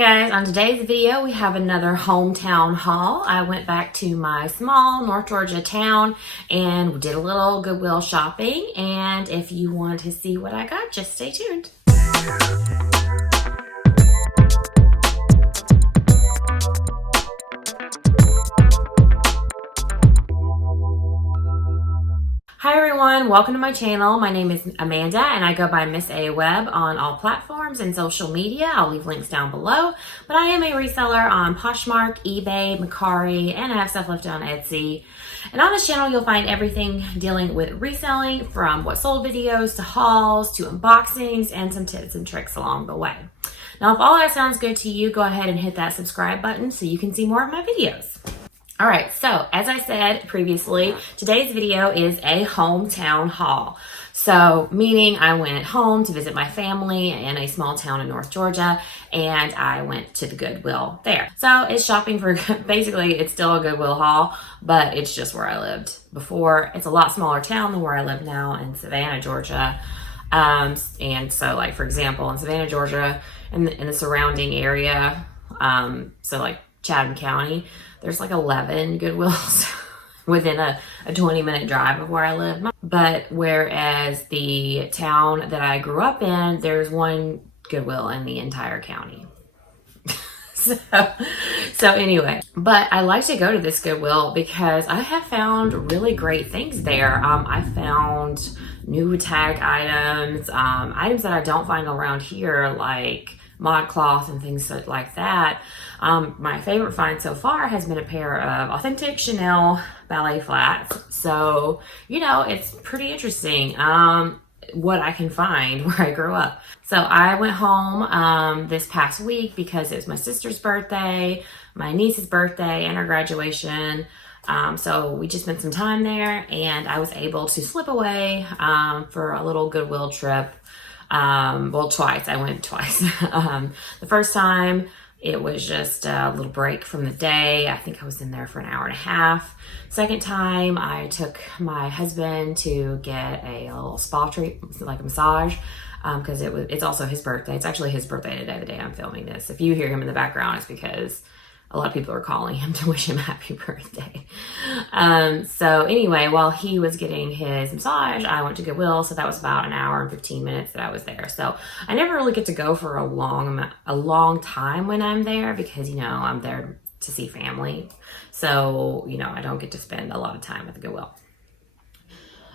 guys, on today's video we have another hometown haul. I went back to my small North Georgia town and did a little Goodwill shopping, and if you want to see what I got, just stay tuned. Hi everyone, welcome to my channel. My name is Amanda and I go by MSAWEBB on all platforms and social media. I'll leave links down below. But I am a reseller on Poshmark, eBay, Mercari, and I have stuff left on Etsy. And on this channel you'll find everything dealing with reselling, from what sold videos to hauls to unboxings and some tips and tricks along the way. Now if all that sounds good to you, go ahead and hit that subscribe button so you can see more of my videos. All right, so as I said previously, today's video is a hometown haul. So meaning I went home to visit my family in a small town in North Georgia, and I went to the Goodwill there. So it's shopping for, basically it's still a Goodwill haul, but it's just where I lived before. It's a lot smaller town than where I live now in Savannah, Georgia. And so like, for example, in Savannah, Georgia, in the surrounding area, so like Chatham County, there's like 11 Goodwills within a 20-minute drive of where I live. But whereas the town that I grew up in, there's one Goodwill in the entire county. So anyway, but I like to go to this Goodwill because I have found really great things there. I found new tag items, items that I don't find around here, like ModCloth and things like that. My favorite find so far has been a pair of authentic Chanel ballet flats. So, you know, it's pretty interesting what I can find where I grew up. So I went home this past week because it was my sister's birthday, my niece's birthday, and her graduation. So we just spent some time there, and I was able to slip away for a little Goodwill trip. Well, twice. I went twice. The first time, it was just a little break from the day. I think I was in there for an hour and a half. Second time, I took my husband to get a little spa treat, like a massage, because it's also his birthday. It's actually his birthday today, the day I'm filming this. If you hear him in the background, it's because a lot of people are calling him to wish him happy birthday. So anyway, while he was getting his massage, I went to Goodwill. So that was about an hour and 15 minutes that I was there. So I never really get to go for a long time when I'm there because, you know, I'm there to see family. So, you know, I don't get to spend a lot of time at the Goodwill.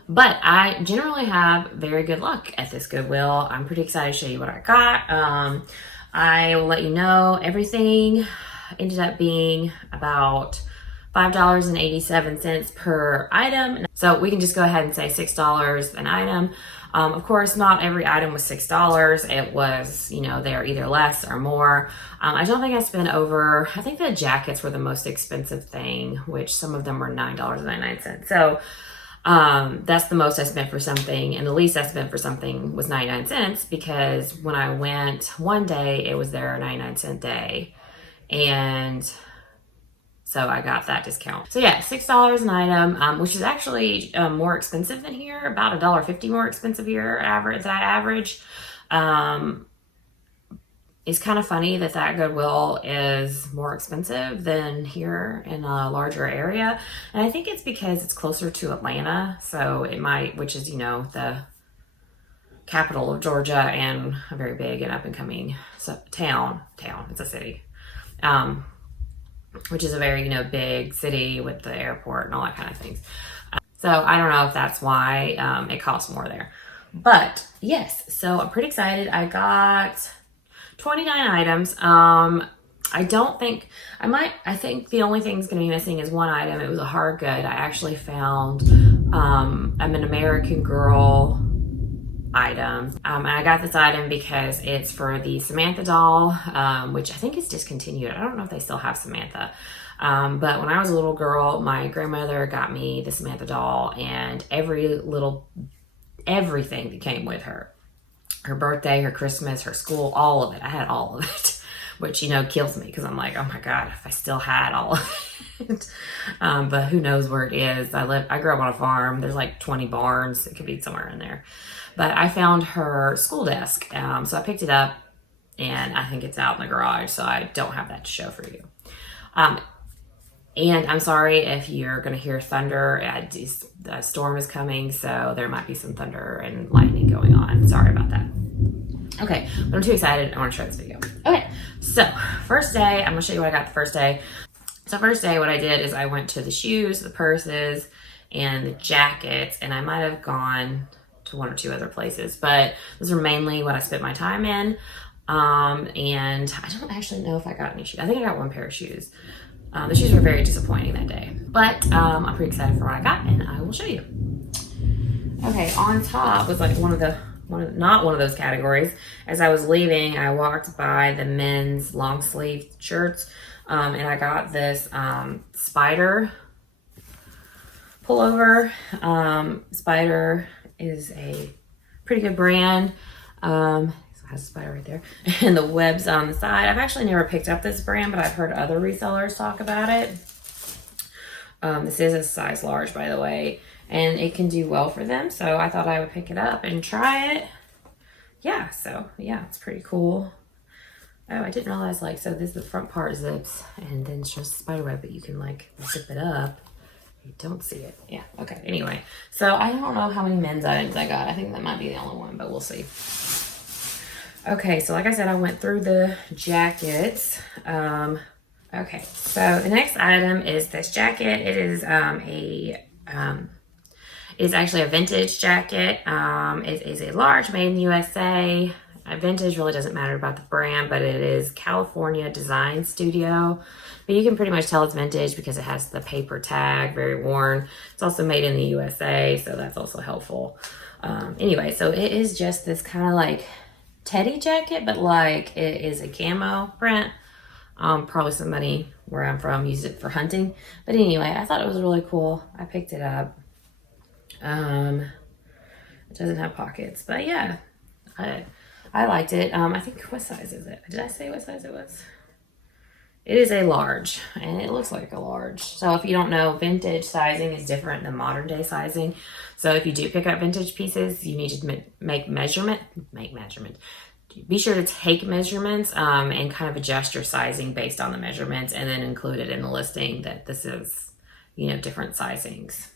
But I generally have very good luck at this Goodwill. I'm pretty excited to show you what I got. I will let you know everything ended up being about $5.87 per item. So we can just go ahead and say $6 an item. Of course, not every item was $6. It was, you know, they're either less or more. I don't think I spent over, I think the jackets were the most expensive thing, which some of them were $9.99. So that's the most I spent for something, and the least I spent for something was 99 cents because when I went one day, it was their 99-cent day. And so I got that discount. So yeah, $6 an item, which is actually more expensive than here, about $1.50 more expensive here that average. It's kind of funny that Goodwill is more expensive than here in a larger area. And I think it's because it's closer to Atlanta. So it might, which is, you know, the capital of Georgia and a very big and up and coming town. It's a city. Which is a very, you know, big city with the airport and all that kind of things. So I don't know if that's why it costs more there. But yes, so I'm pretty excited. I got 29 items. I think the only thing's going to be missing is one item. It was a hard good. I actually found I'm an American Girl item. And I got this item because it's for the Samantha doll, which I think is discontinued. I don't know if they still have Samantha. But when I was a little girl, my grandmother got me the Samantha doll and everything that came with her. Her birthday, her Christmas, her school, all of it. I had all of it, which, you know, kills me because I'm like, oh my God, if I still had all of it. But who knows where it is. I grew up on a farm. There's like 20 barns. It could be somewhere in there. But I found her school desk. So I picked it up and I think it's out in the garage, so I don't have that to show for you. And I'm sorry if you're going to hear thunder. A storm is coming, so there might be some thunder and lightning going on. Sorry about that. Okay, but I'm too excited. I want to show this video. Okay, so first day, I'm going to show you what I got the first day. So first day, what I did is I went to the shoes, the purses, and the jackets, and I might have gone to one or two other places, but those are mainly what I spent my time in. And I don't actually know if I got any shoes. I think I got one pair of shoes. The shoes were very disappointing that day, but I'm pretty excited for what I got, and I will show you. Okay, on top was like not one of those categories. As I was leaving, I walked by the men's long sleeve shirts, and I got this Spider pullover. Spider is a pretty good brand. It has a spider right there, and the webs on the side. I've actually never picked up this brand, but I've heard other resellers talk about it. This is a size large, by the way, and it can do well for them, so I thought I would pick it up and try it. Yeah, so yeah, it's pretty cool. Oh, I didn't realize, like, so this, the front part zips, and then it's just spider web, but you can like zip it up. You don't see it. Yeah, okay, anyway. So I don't know how many men's items I got. I think that might be the only one, but we'll see. Okay, so like I said, I went through the jackets. Okay, so the next item is this jacket. It is it's actually a vintage jacket. It is a large, made in the USA. Vintage really doesn't matter about the brand, but it is California Design Studio. But you can pretty much tell it's vintage because it has the paper tag, very worn. It's also made in the USA, so that's also helpful. Anyway, so it is just this kind of like Teddi jacket, but like it is a camo print. Probably somebody where I'm from used it for hunting. But anyway, I thought it was really cool. I picked it up. It doesn't have pockets, but yeah, I liked it. I think, what size is it? Did I say what size it was? It is a large, and it looks like a large. So if you don't know, vintage sizing is different than modern day sizing. So if you do pick up vintage pieces, you need to make measurement. Be sure to take measurements and kind of adjust your sizing based on the measurements, and then include it in the listing that this is, you know, different sizings.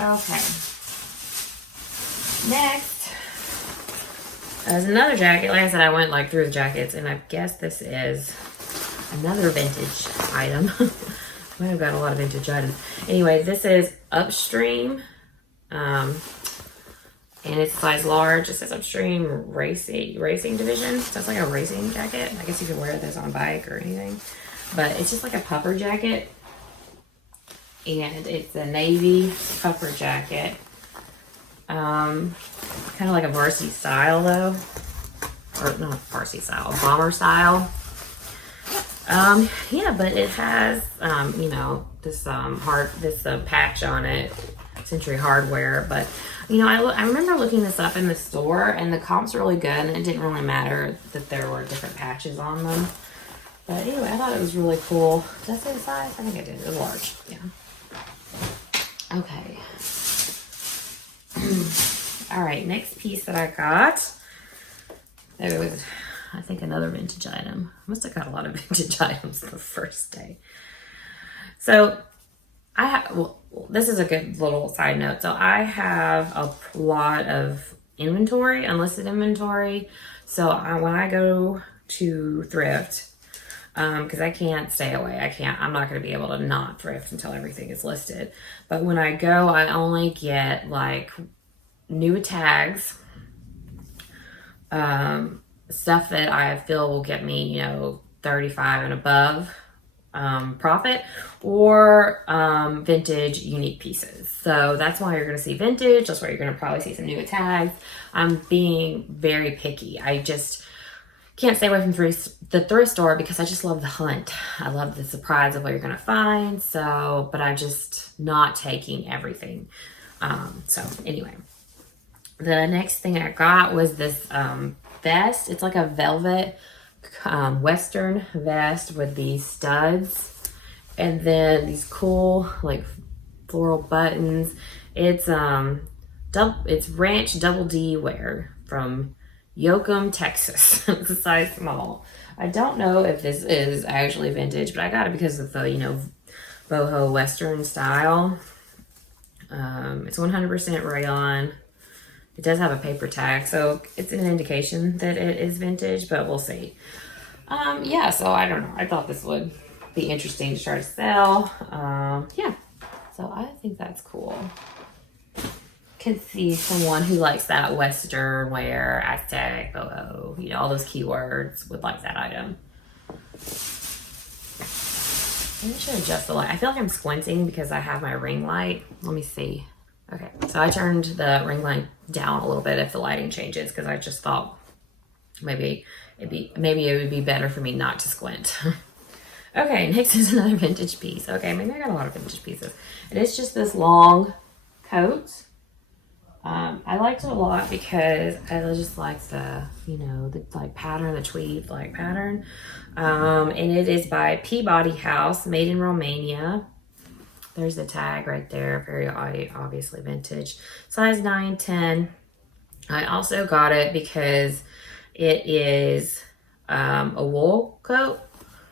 Okay. Next, there's another jacket. Like I said, I went like through the jackets, and I guess this is another vintage item. Might have got a lot of vintage items. Anyway, this is Upstream, and it's size large. It says Upstream Racing Division. So it's like a racing jacket. I guess you could wear this on a bike or anything, but it's just like a puffer jacket, and it's a navy puffer jacket. Kind of like a varsity style though, or not varsity style, bomber style. Yeah, but it has, you know, this patch on it, Century Hardware. But, you know, I remember looking this up in the store, and the comp's really good, and it didn't really matter that there were different patches on them. But anyway, I thought it was really cool. Did I say the size? I think I did. It was large. Yeah. Okay. All right, next piece that I got. It was, I think, another vintage item. I must have got a lot of vintage items the first day. So this is a good little side note. So I have a lot of inventory, unlisted inventory. So when I go to thrift, because I can't stay away. I'm not going to be able to not thrift until everything is listed. But when I go, I only get like new tags, stuff that I feel will get me, you know, 35 and above profit, or vintage unique pieces. So that's why you're going to see vintage. That's why you're going to probably see some new tags. I'm being very picky. I just can't stay away from the thrift store because I just love the hunt. I love the surprise of what you're going to find. So, but I'm just not taking everything. So anyway, the next thing I got was this vest. It's like a velvet Western vest with these studs, and then these cool like floral buttons. It's it's Ranch Double D wear from Yoakum, Texas. It's a size small. I don't know if this is actually vintage, but I got it because of the, you know, boho Western style. It's 100% rayon. It does have a paper tag, so it's an indication that it is vintage, but we'll see. Yeah, so I don't know. I thought this would be interesting to try to sell. Yeah, so I think that's cool. Can see someone who likes that Western wear, Aztec, boho, you know, all those keywords would like that item. Maybe I should adjust the light. I feel like I'm squinting because I have my ring light. Let me see. Okay, so I turned the ring light down a little bit if the lighting changes because I just thought maybe it would be better for me not to squint. Okay, next is another vintage piece. Okay, maybe I got a lot of vintage pieces. It is just this long coat. I liked it a lot because I just like the, you know, the like pattern, the tweed like pattern. And it is by Peabody House, made in Romania. There's the tag right there, very obviously vintage. Size 9, 10. I also got it because it is a wool coat,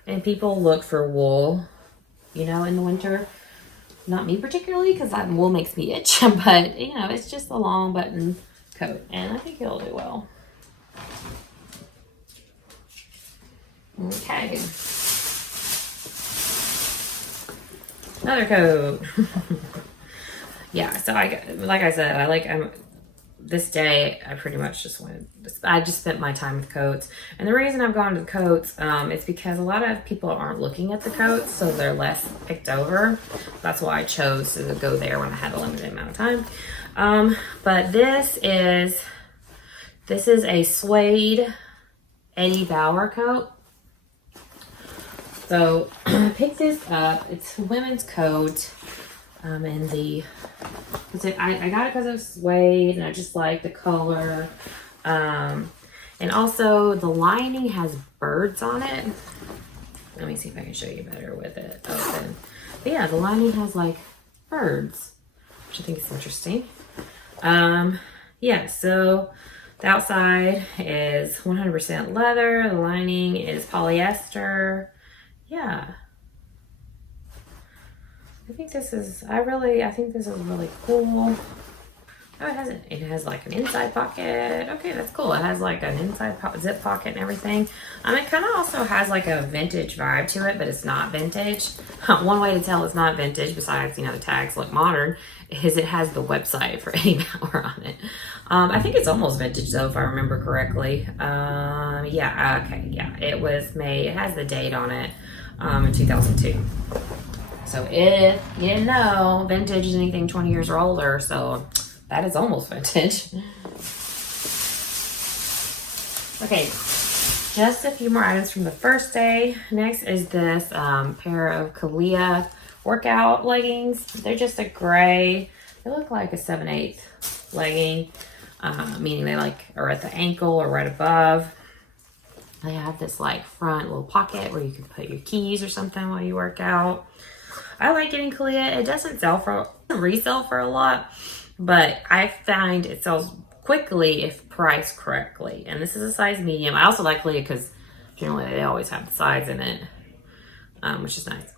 and people look for wool, you know, in the winter. Not me particularly, because that wool makes me itch, but, you know, it's just a long button coat, and I think it'll do well. Okay. Another coat. Yeah, so like I said, I like, this day, I pretty much just I just spent my time with coats. And the reason I've gone to the coats is because a lot of people aren't looking at the coats, so they're less picked over. That's why I chose to go there when I had a limited amount of time. But this is a suede Eddie Bauer coat. So I picked this up. It's a women's coat. And I got it because of suede, and I just like the color. And also the lining has birds on it. Let me see if I can show you better with it open. But yeah, the lining has like birds, which I think is interesting. Yeah, so the outside is 100% leather. The lining is polyester. Yeah. I think this is really cool. Oh, it has like an inside pocket. Okay, that's cool. It has like an inside zip pocket and everything. It kind of also has like a vintage vibe to it, but it's not vintage. One way to tell it's not vintage, besides, you know, the tags look modern, is it has the website for Eddie Bauer on it. I think it's almost vintage though, if I remember correctly. Yeah, okay, yeah. It has the date on it, in 2002. So if you didn't know, vintage is anything 20 years or older, so that is almost vintage. Okay, just a few more items from the first day. Next is this pair of Kalia workout leggings. They're just a gray. They look like a 7/8 legging, meaning they are at the ankle or right above. They have this like front little pocket where you can put your keys or something while you work out. I like getting Kalia. It doesn't resell for a lot, but I find it sells quickly if priced correctly. And this is a size medium. I also like Kalia because generally they always have the size in it, which is nice.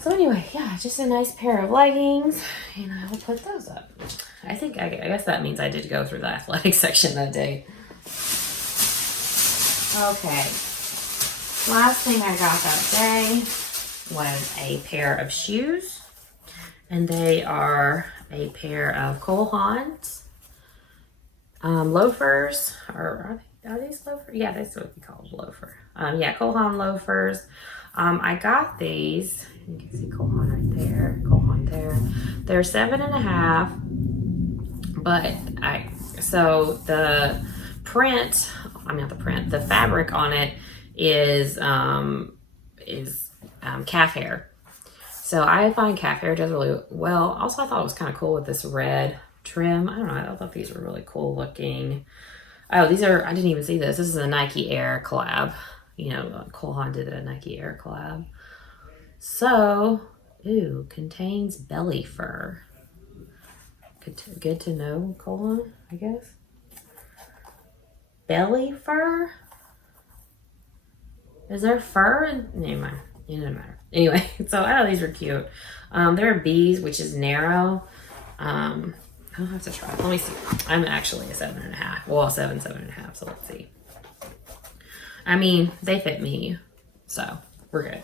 So anyway, yeah, just a nice pair of leggings, and I will put those up. I guess that means I did go through the athletic section that day. Okay, last thing I got that day was a pair of shoes, and they are a pair of Cole Haan's loafers, or are these loafers? Yeah, that's what we call loafer. Yeah, Cole Haan loafers. I got these. You can see Cole Haan right there. Cole Haan there. They're 7.5, but the fabric on it is calf hair. So I find calf hair does really well. Also, I thought it was kind of cool with this red trim. I don't know, I thought these were really cool looking. Oh, I didn't even see this. This is a Nike Air collab. You know, Cole Haan did a Nike Air collab. So, contains belly fur. Good to know, Cole Haan, I guess. belly fur. Is there fur? Anyway, it doesn't matter. Anyway, so I thought these were cute. There are bees, which is narrow. I'll have to try. Let me see. I'm actually a 7.5. Well, 7.5. So let's see. I mean, they fit me, so we're good.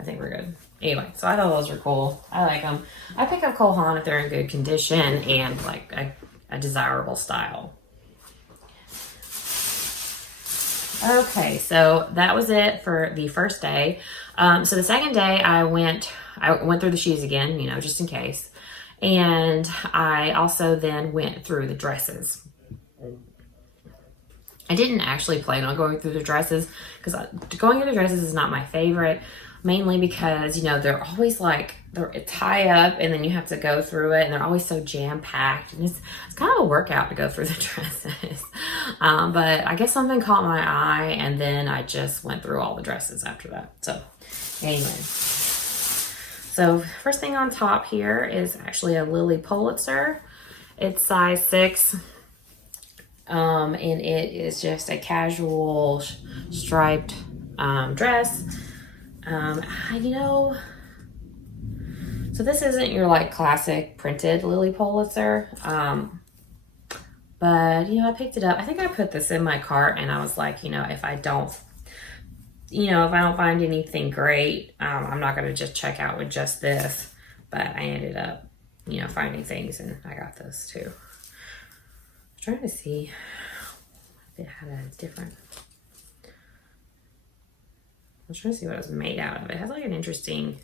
I think we're good. Anyway, so I thought those were cool. I like them. I pick up Cole Haan if they're in good condition and like a desirable style. Okay, so that was it for the first day. So the second day I went through the shoes again, you know, just in case. And I also then went through the dresses. I didn't actually plan on going through the dresses because going through the dresses is not my favorite, mainly because, you know, they're always like, they're tie up and then you have to go through it and they're always so jam-packed, and it's kind of a workout to go through the dresses. But I guess something caught my eye and then I just went through all the dresses after that. So anyway, so first thing on top here is actually a Lily Pulitzer. It's size 6. And it is just a casual striped dress. You know, so this isn't your like classic printed Lily Pulitzer. But you know, I picked it up. I think I put this in my cart and I was like, you know, if I don't find anything great, I'm not going to just check out with just this. But I ended up, you know, finding things and I got this too. Trying to see if it had a different. I'm trying to see what it was made out of. It has like an interesting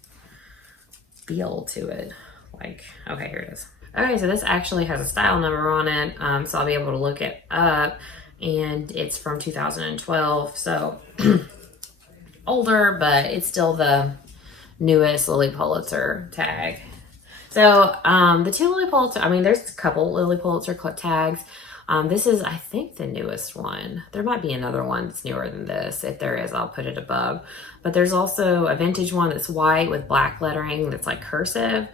feel to it. Like, okay, here it is. Okay, so this actually has a style number on it, so I'll be able to look it up, and it's from 2012, so older, but it's still the newest Lily Pulitzer tag. So the two Lily Pulitzer, I mean, there's a couple Lily Pulitzer tags. This is, I think, the newest one. There might be another one that's newer than this. If there is, I'll put it above. But there's also a vintage one that's white with black lettering that's like cursive.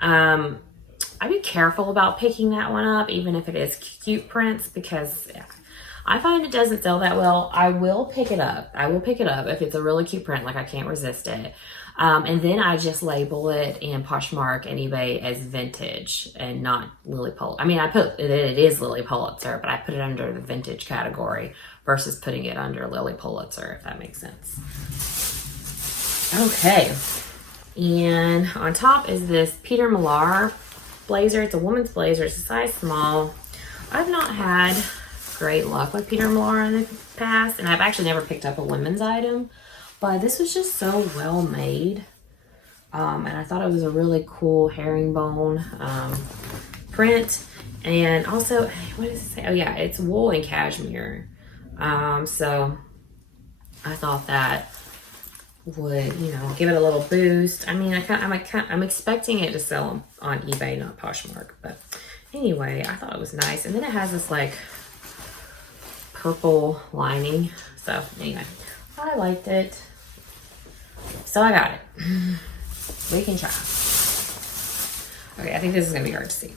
I'd be careful about picking that one up, even if it is cute prints, because I find it doesn't sell that well. I will pick it up. I will pick it up if it's a really cute print, like I can't resist it. And then I just label it in Poshmark and eBay as vintage and not Lily Pulitzer. I mean, I put it is Lily Pulitzer, but I put it under the vintage category versus putting it under Lily Pulitzer, if that makes sense. Okay. And on top is this Peter Millar blazer. It's a woman's blazer. It's a size small. I've not had great luck with Peter Millar in the past, and I've actually never picked up a women's item. But this was just so well made. And I thought it was a really cool herringbone print. And also, what does it say? Oh yeah, it's wool and cashmere. So I thought that would, you know, give it a little boost. I mean, I'm expecting it to sell on eBay, not Poshmark. But anyway, I thought it was nice. And then it has this like purple lining. So anyway, I liked it. So I got it. We can try. Okay, I think this is gonna be hard to see.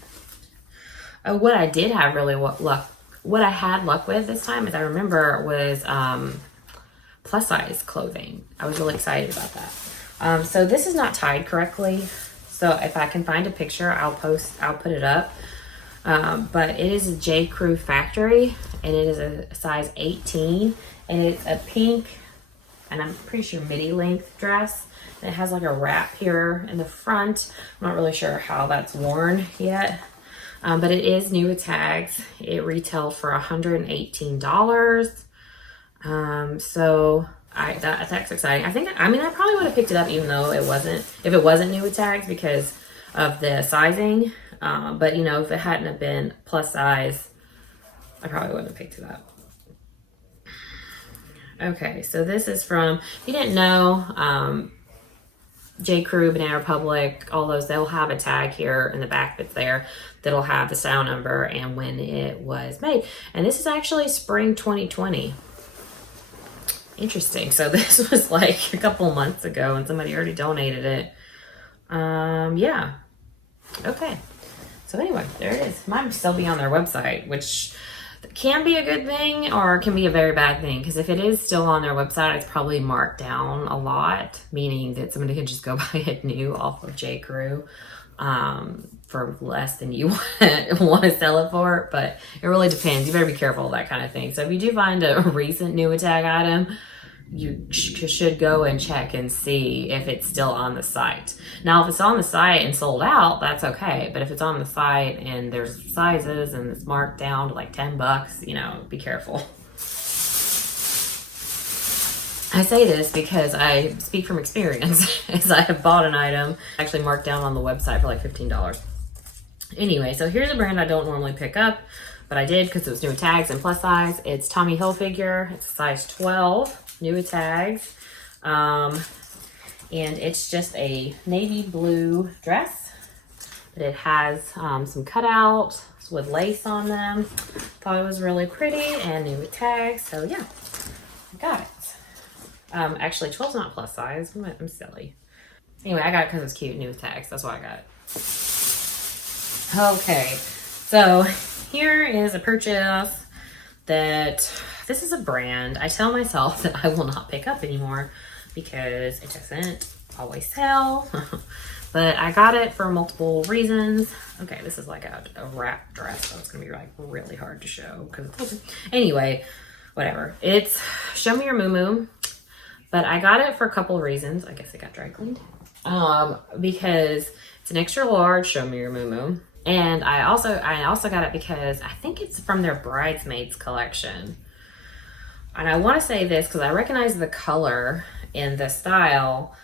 What I did have really what I had luck with this time, as I remember, was plus size clothing. I was really excited about that. So this is not tied correctly. So if I can find a picture, I'll put it up. But it is a J. Crew factory, and it is a size 18, and it's a pink, and I'm pretty sure midi length dress. And it has like a wrap here in the front. I'm not really sure how that's worn yet. But it is new with tags. It retailed for $118. So that's exciting. I mean, I probably would have picked it up even though if it wasn't new with tags because of the sizing. But you know, if it hadn't have been plus size, I probably wouldn't have picked it up. Okay, so this is from, if you didn't know, J. Crew, Banana Republic, all those, they'll have a tag here in the back that's there that'll have the style number and when it was made. And this is actually spring 2020. Interesting. So this was like a couple months ago and somebody already donated it. Yeah. Okay. So anyway, there it is. Might still be on their website, which can be a good thing or can be a very bad thing, because if it is still on their website, it's probably marked down a lot, meaning that somebody can just go buy it new off of J.Crew for less than you want to sell it for. But it really depends. You better be careful of that kind of thing. So if you do find a recent new tag item, you should go and check and see if it's still on the site. Now, if it's on the site and sold out, that's okay. But if it's on the site and there's sizes and it's marked down to like $10, you know, be careful. I say this because I speak from experience, as I have bought an item actually marked down on the website for like $15. Anyway, so here's a brand I don't normally pick up, but I did because it was new tags and plus size. It's Tommy Hilfiger. It's a size 12. New tags, and it's just a navy blue dress, but it has some cutouts with lace on them. Thought it was really pretty and new tags, so yeah, I got it. Actually 12's not plus size. I'm silly. Anyway, I got it because it's cute, new tags. That's why I got it. Okay, so here is a purchase that, this is a brand I tell myself that I will not pick up anymore because it doesn't always sell. But I got it for multiple reasons. Okay, this is like a wrap dress, so it's gonna be like really hard to show because anyway, whatever. It's Show Me Your Moo, but I got it for a couple of reasons. I guess it got dry cleaned. Because it's an extra large Show Me Your Moo. And I also got it because I think it's from their Bridesmaids collection. And I want to say this because I recognize the color and the style,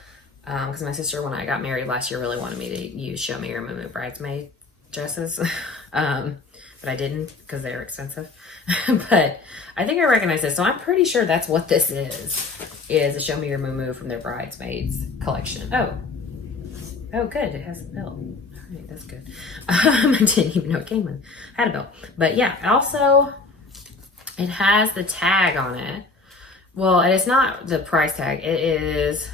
because my sister, when I got married last year, really wanted me to use Show Me Your Moo bridesmaid dresses. But I didn't because they were expensive. But I think I recognize this. So I'm pretty sure that's what this is a Show Me Your Moo from their Bridesmaids collection. Oh, good. It has a belt. All right, that's good. I didn't even know it came with. Had a belt. But yeah, also it has the tag on it. Well, it's not the price tag. It's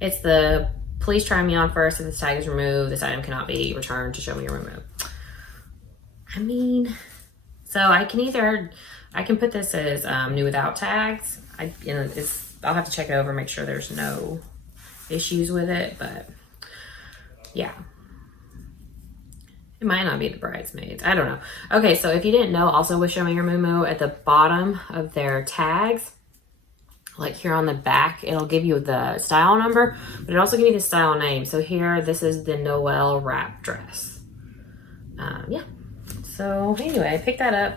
the please try me on first. If this tag is removed, this item cannot be returned to Show Me Your Moo. I mean, so I can put this as new without tags. I'll have to check it over, make sure there's no issues with it, but yeah. It might not be the Bridesmaids. I don't know. Okay, so if you didn't know, also with Show Me Your Moo, at the bottom of their tags, like here on the back, it'll give you the style number, but it also gives you the style name. So here, this is the Noel wrap dress. Yeah. So anyway, I picked that up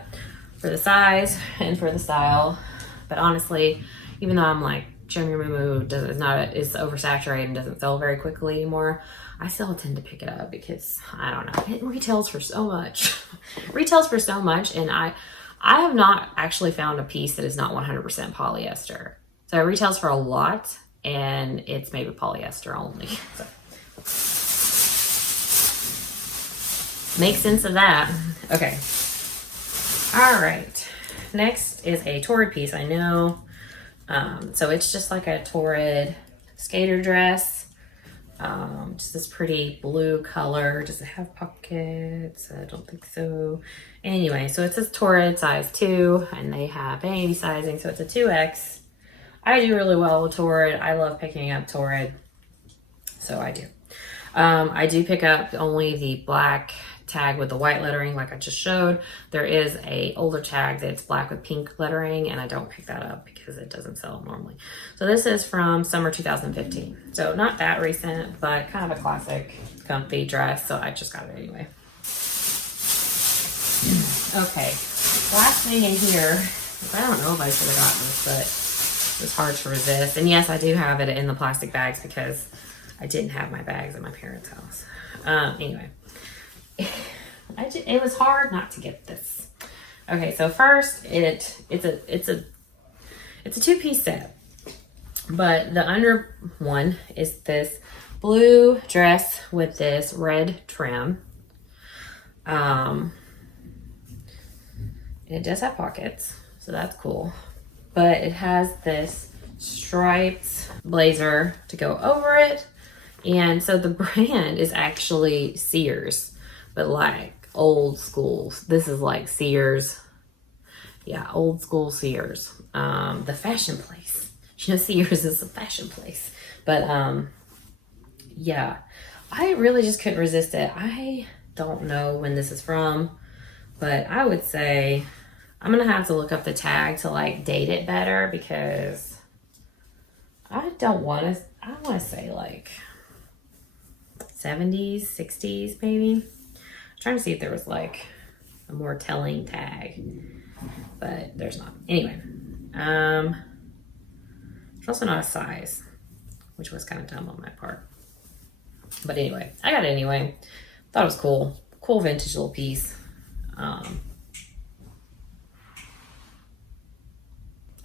for the size and for the style. But honestly, even though I'm like, Show Me Your Moo is oversaturated and doesn't sell very quickly anymore, I still tend to pick it up because I don't know, it retails for so much. Retails for so much, and I have not actually found a piece that is not 100% polyester. So it retails for a lot, and it's made with polyester only. So makes sense of that. Okay. All right. Next is a Torrid piece. I know. So it's just like a Torrid skater dress. Just this pretty blue color. Does it have pockets? I don't think so. Anyway, so it says Torrid size 2, and they have baby sizing, so it's a 2X. I do really well with Torrid. I love picking up Torrid, so I do. I do pick up only the black tag with the white lettering like I just showed. There is a older tag that's black with pink lettering, and I don't pick that up because it doesn't sell normally. So this is from summer 2015. So not that recent, but kind of a classic comfy dress. So I just got it anyway. Okay, last thing in here, I don't know if I should have gotten this, but it was hard to resist. And yes, I do have it in the plastic bags because I didn't have my bags at my parents' house. Anyway. It was hard not to get this. Okay, so first it's a 2-piece set, but the under one is this blue dress with this red trim. It does have pockets, so that's cool, but it has this striped blazer to go over it, and so the brand is actually Sears. But like old school. This is like Sears Yeah, old school Sears. The fashion place. You know, Sears is a fashion place. But yeah, I really just couldn't resist it. I don't know when this is from, but I would say I'm gonna have to look up the tag to like date it better, because I want to say like 70s, 60s maybe. I'm trying to see if there was like a more telling tag, but there's not. Anyway, there's also not a size, which was kind of dumb on my part. But anyway, I got it anyway. Thought it was cool. Cool vintage little piece.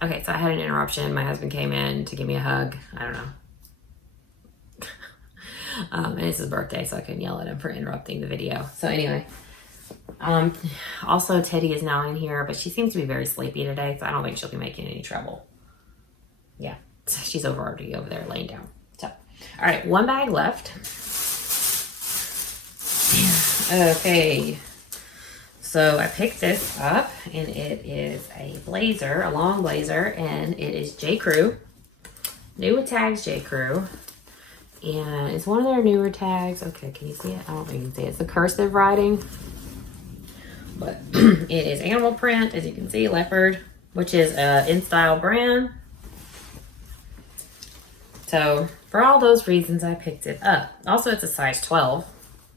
Okay, so I had an interruption. My husband came in to give me a hug. I don't know. And it's his birthday, so I couldn't yell at him for interrupting the video. So anyway, also Teddi is now in here, but she seems to be very sleepy today, so I don't think she'll be making any trouble. Yeah, she's already over there laying down. So, all right, one bag left. Okay, so I picked this up, and it is a blazer, a long blazer, and it is J. Crew. New with tags, J. Crew. And it's one of their newer tags. Okay, can you see it? I don't think you can see it. It's the cursive writing. But it is animal print, as you can see, leopard, which is an in-style brand. So for all those reasons, I picked it up. Also, it's a size 12,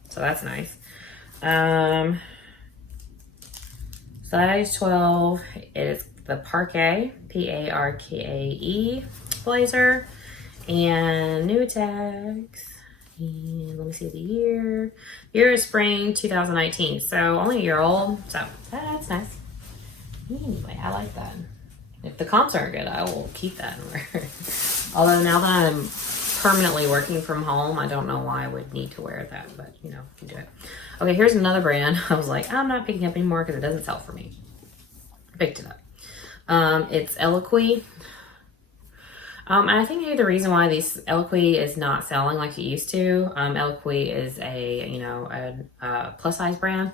so that's nice. Size 12 is the Parquet, P-A-R-K-A-E blazer. And new tags, and let me see the year. Year is spring 2019, so only a year old, so that's nice. Anyway, I like that. If the comps aren't good, I will keep that and wear it. Although now that I'm permanently working from home, I don't know why I would need to wear that, but you know, you do it. Okay, here's another brand. I was like, I'm not picking up anymore because it doesn't sell for me. I picked it up. It's Eloquii. And I think maybe the reason why this Eloquii is not selling like it used to, Eloquii is a plus size brand,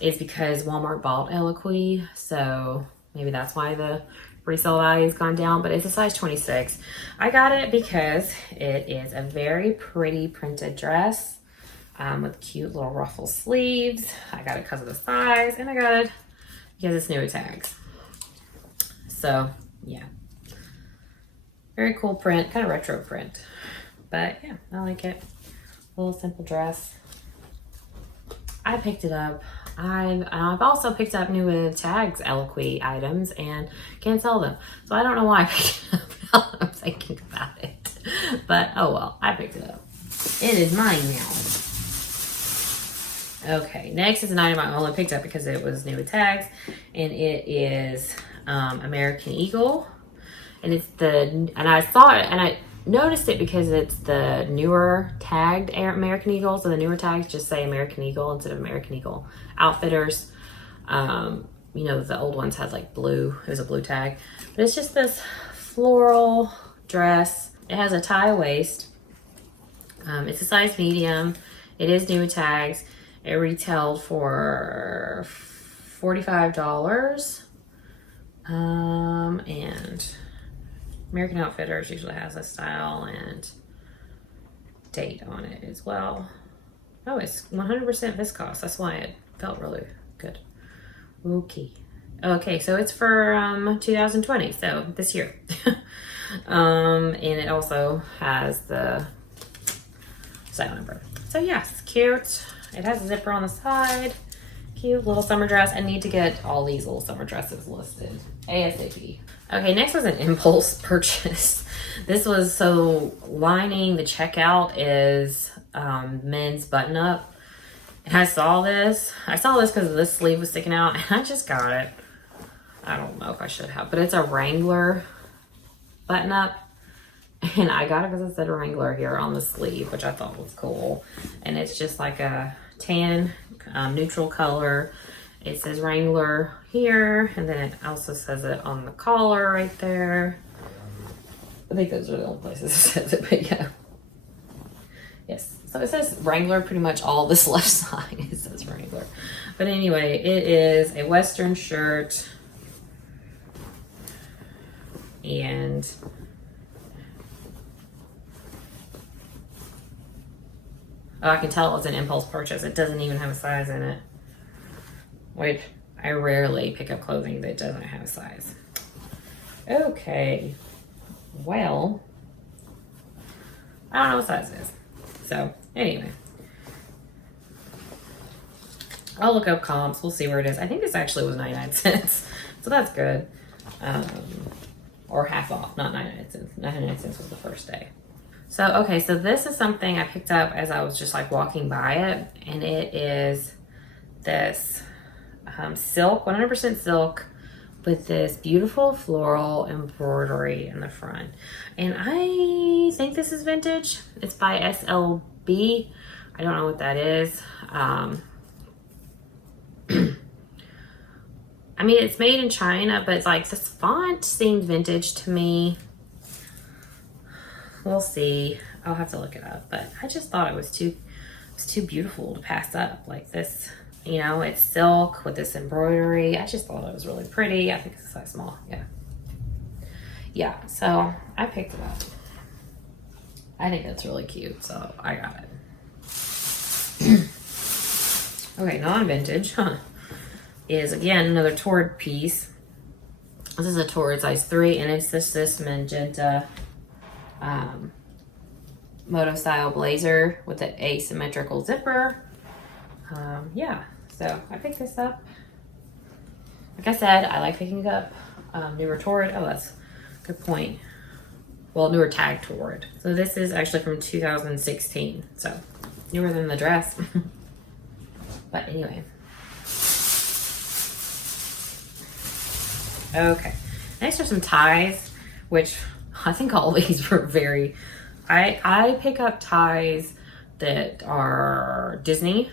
is because Walmart bought Eloquii. So maybe that's why the resale value has gone down, but it's a size 26. I got it because it is a very pretty printed dress with cute little ruffle sleeves. I got it because of the size, and I got it because it's new with tags. So yeah. Very cool print, kind of retro print. But yeah, I like it. A little simple dress. I picked it up. I've also picked up new with tags Eloquii items and can't sell them. So I don't know why I picked it up. I'm thinking about it. But oh well, I picked it up. It is mine now. Okay, next is an item I only picked up because it was new with tags. And it is American Eagle. And it's and I saw it and I noticed it because it's the newer tagged American Eagle. So the newer tags just say American Eagle instead of American Eagle Outfitters. You know, the old ones had like blue. It was a blue tag. But it's just this floral dress. It has a tie waist. It's a size medium. It is new with tags. It retailed for $45. And American Outfitters usually has a style and date on it as well. Oh, it's 100% viscose. That's why it felt really good. Okay, so it's for 2020, so this year. And it also has the style number. So yes, cute. It has a zipper on the side. Cute little summer dress. I need to get all these little summer dresses listed ASAP. Okay, next was an impulse purchase. This was, so lining the checkout is men's button up. And I saw this because this sleeve was sticking out, and I just got it. I don't know if I should have, but it's a Wrangler button up. And I got it because it said Wrangler here on the sleeve, which I thought was cool. And it's just like a tan, neutral color. It says Wrangler here, and then it also says it on the collar right there. I think those are the only places it says it, but yeah. Yes, so it says Wrangler pretty much all this left side. It says Wrangler. But anyway, it is a Western shirt. And oh, I can tell it was an impulse purchase. It doesn't even have a size in it, which I rarely pick up clothing that doesn't have a size. Okay, well, I don't know what size it is. So anyway, I'll look up comps. We'll see where it is. I think this actually was 99 cents. So that's good. Or half off, not 99 cents. 99 cents was the first day. So, okay, so this is something I picked up as I was just like walking by it. And it is this silk, 100% silk, with this beautiful floral embroidery in the front. And I think this is vintage. It's by SLB. I don't know what that is. I mean, it's made in China, but it's like this font seemed vintage to me. We'll see. I'll have to look it up, but I just thought it was too beautiful to pass up. Like this, you know, it's silk with this embroidery. I just thought it was really pretty. I think it's a size small. Yeah, so I picked it up. I think it's really cute, so I got it. Okay, non-vintage, is again another Tord piece. This is a Tord size 3, and it's this magenta moto style blazer with an asymmetrical zipper. Yeah, so I picked this up. Like I said, I like picking up newer Tord. Oh, that's a good point. Well, newer tag Tord. So this is actually from 2016, so newer than the dress. But anyway. Okay, next are some ties, which I think all of these were very, I pick up ties that are Disney,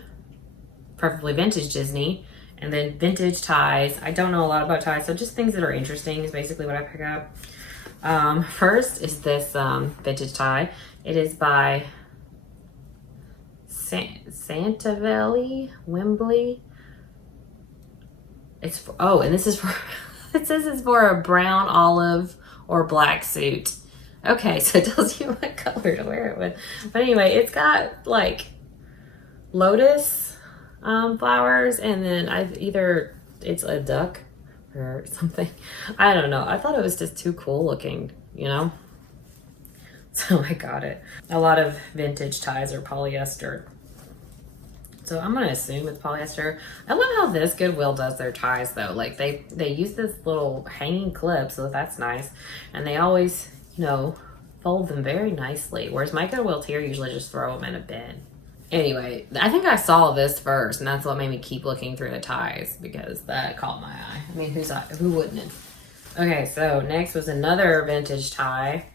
preferably vintage Disney, and then vintage ties. I don't know a lot about ties, so just things that are interesting is basically what I pick up. First is this vintage tie. It is by Santavelli, Wembley. It's for, oh, and this is for, it says it's for a brown, olive, or black suit. Okay, so it tells you what color to wear it with. But anyway, it's got like lotus flowers, and then either it's a duck or something. I don't know. I thought it was just too cool looking, you know? So I got it. A lot of vintage ties are polyester. So I'm gonna assume it's polyester. I love how this Goodwill does their ties though. Like they use this little hanging clip, so that's nice. And they always, you know, fold them very nicely. Whereas my Goodwills here usually just throw them in a bin. Anyway, I think I saw this first, and that's what made me keep looking through the ties, because that caught my eye. I mean, who wouldn't have? Okay, so next was another vintage tie.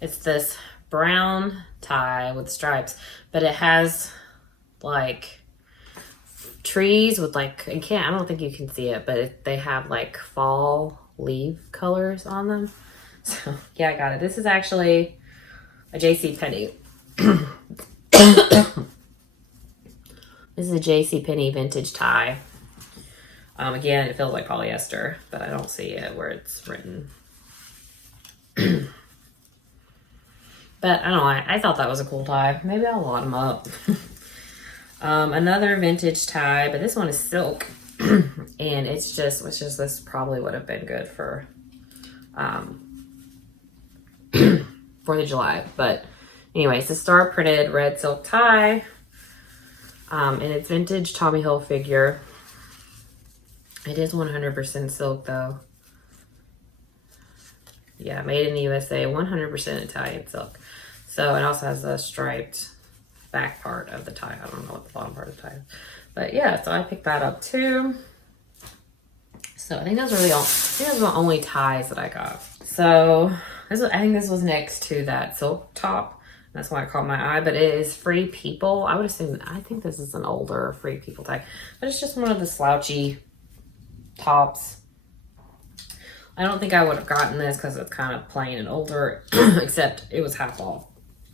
It's this brown tie with stripes, but it has like trees with like, I don't think you can see it, but they have like fall leaf colors on them. So yeah, I got it. This is actually a JCPenney. This is a JCPenney vintage tie. Again, it feels like polyester, but I don't see it where it's written. But I don't know, I thought that was a cool tie. Maybe I'll lot them up. Another vintage tie, but this one is silk. And it's just this probably would have been good for 4th of July. But anyway, it's a star printed red silk tie. And it's vintage Tommy Hilfiger. It is 100% silk though. Yeah, made in the USA, 100% Italian silk. So it also has a striped back part of the tie. I don't know what the bottom part of the tie is. But yeah, so I picked that up too. So I think those are the only ties that I got. So I think this was next to that silk top. That's why it caught my eye, but it is Free People. I think this is an older Free People tie, but it's just one of the slouchy tops. I don't think I would have gotten this because it's kind of plain and older, except it was half off.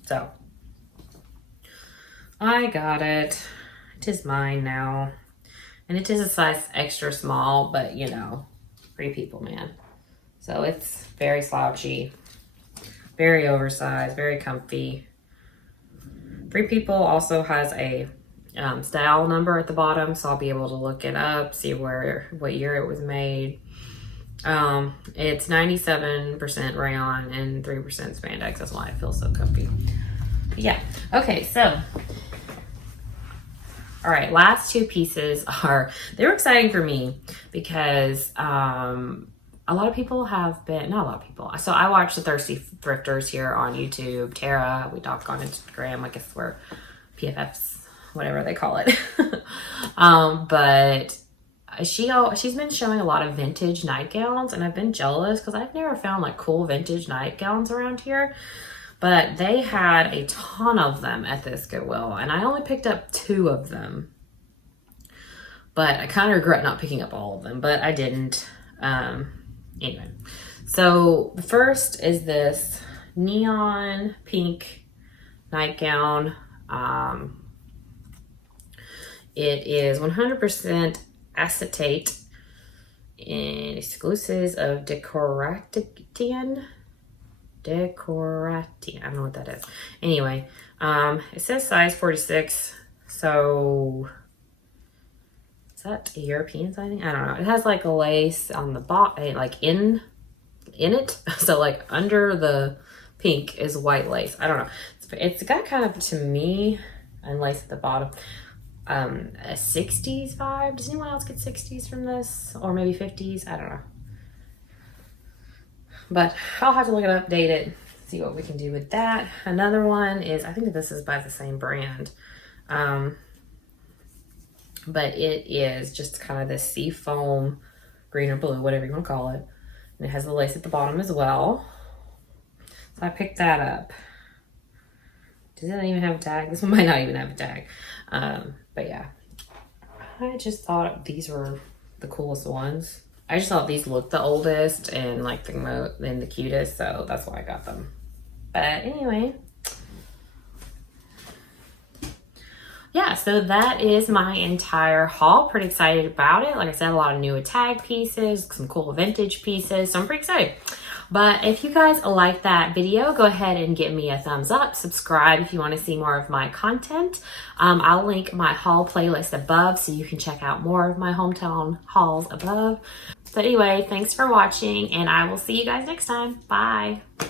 So I got it. It is mine now. And it is a size extra small, but you know, Free People, man. So it's very slouchy, very oversized, very comfy. Free People also has a style number at the bottom, so I'll be able to look it up, see what year it was made. It's 97% rayon and 3% spandex. That's why it feels so comfy. But yeah. Okay, so all right, last two pieces they were exciting for me because a lot of people have been, not a lot of people. So I watch the Thirsty Thrifters here on YouTube. Tara, we talk on Instagram. I guess we're PFFs, whatever they call it. But she's been showing a lot of vintage nightgowns, and I've been jealous because I've never found like cool vintage nightgowns around here. But they had a ton of them at this Goodwill, and I only picked up 2 of them. But I kind of regret not picking up all of them, but I didn't. Anyway, so the first is this neon pink nightgown. It is 100% acetate and exclusives of Decoratian. I don't know what that is. Anyway, it says size 46. So is that a European sizing? I don't know. It has like a lace on the bottom, like in it. So like under the pink is white lace. I don't know. It's got kind of, to me, and lace at the bottom, a 60s vibe. Does anyone else get 60s from this? Or maybe 50s? I don't know. But I'll have to look it up, date it, see what we can do with that. Another one is, I think that this is by the same brand. But it is just kind of this sea foam, green or blue, whatever you want to call it. And it has the lace at the bottom as well. So I picked that up. Does it even have a tag? This one might not even have a tag. But yeah, I just thought these were the coolest ones. I just thought these looked the oldest and like the cutest, so that's why I got them. But anyway, yeah, so that is my entire haul. Pretty excited about it. Like I said, a lot of new tag pieces, some cool vintage pieces, so I'm pretty excited. But if you guys like that video, go ahead and give me a thumbs up. Subscribe if you want to see more of my content. I'll link my haul playlist above so you can check out more of my hometown hauls above. But anyway, thanks for watching, and I will see you guys next time. Bye.